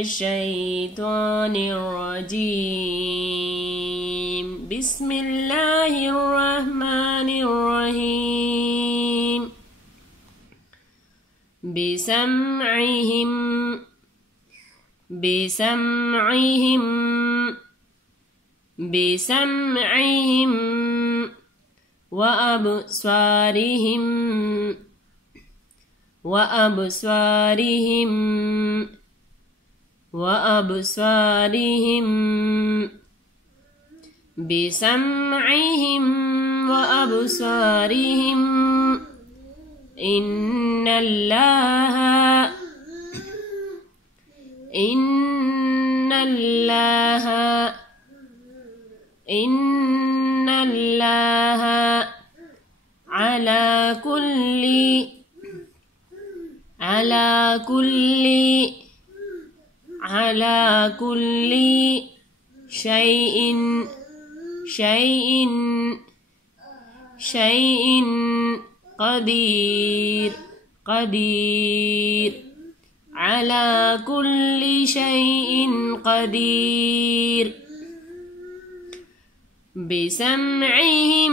الشيطان الرجيم بسم الله الرحمن الرحيم بسمعهم وأبصارهم بسمعهم وأبصارهم إن الله على كل شيء قدير على كل شيء قدير بسمعهم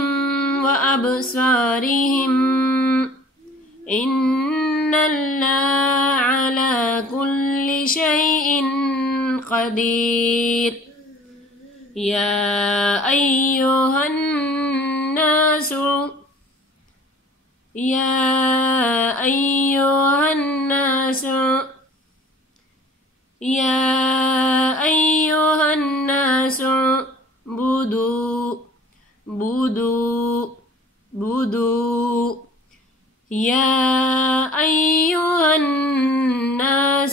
وأبصارهم إن الله على كل شيء قدير يا أيها الناس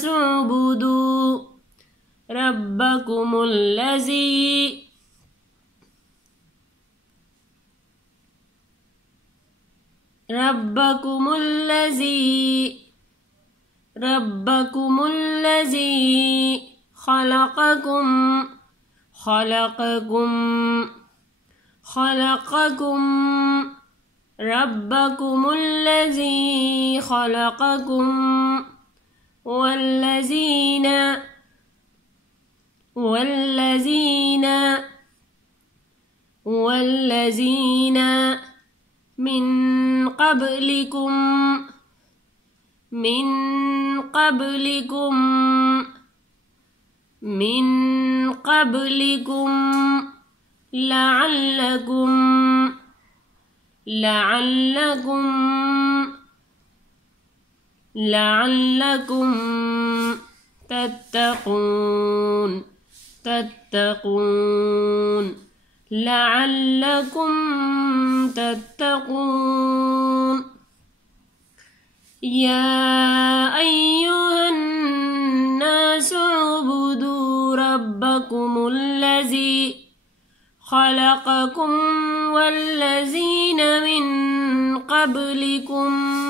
اعبدوا ربكم الذي خلقكم والذين من قبلكم لعلكم تتقون يا أيها الناس اعبدوا ربكم الذي خلقكم والذين من قبلكم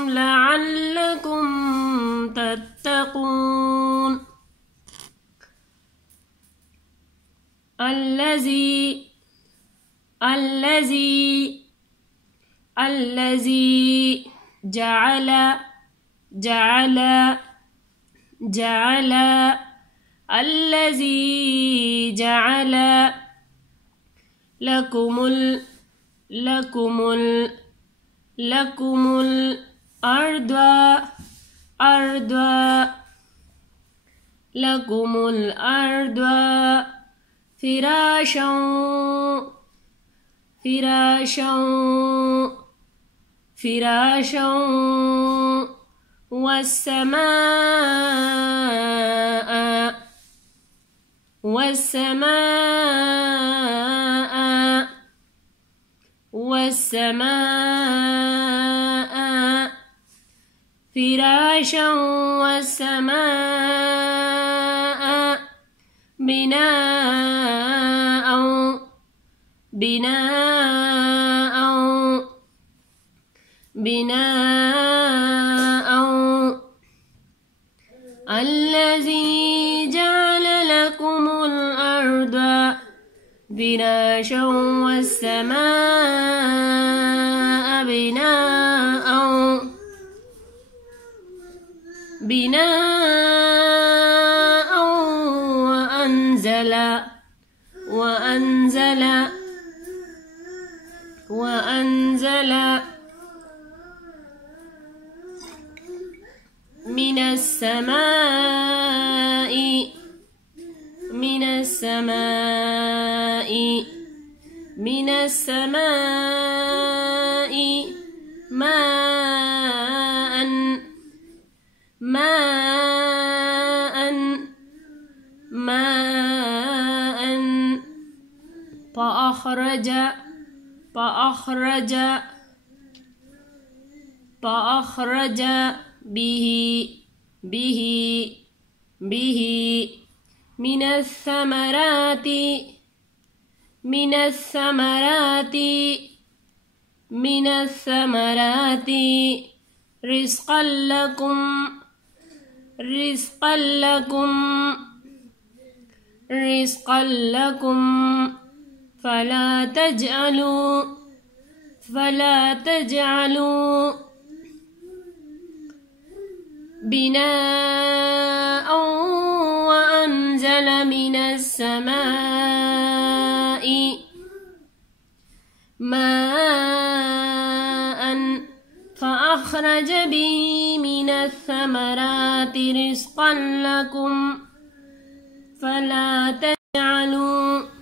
لعلكم تتقون الذي جعل لكم الأرض فراشا والسماء بناء الذي جعل لكم الأرض فراشا والسماء بناء أنزل من السماء ماء فأخرج به من الثمرات رزقا لكم فلا تجعلوا بناء وأنزل من السماء ماء فأخرج به من الثمرات رزقا لكم فلا تجعلوا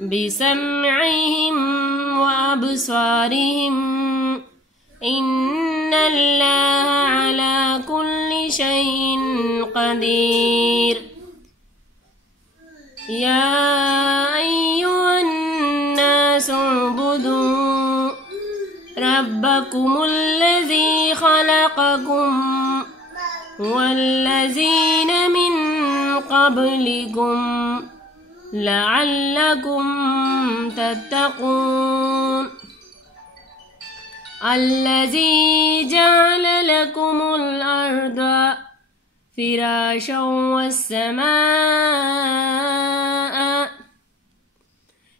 بسمعهم وأبصارهم إن الله على كل شيء قدير يا أيها الناس اعبدوا ربكم الذي خلقكم والذين من قبلكم لعلكم تتقون الذي جعل لكم الأرض فراشا والسماء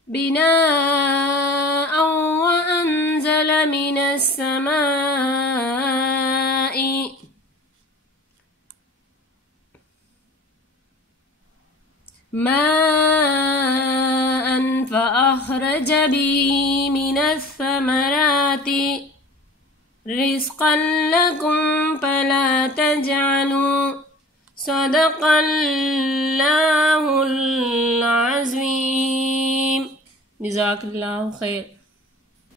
بناء وأنزل من السماء ماء فأخرج به من الثمرات رزقا لكم فلا تجعلوا صدق الله العظيم جزاك الله خير.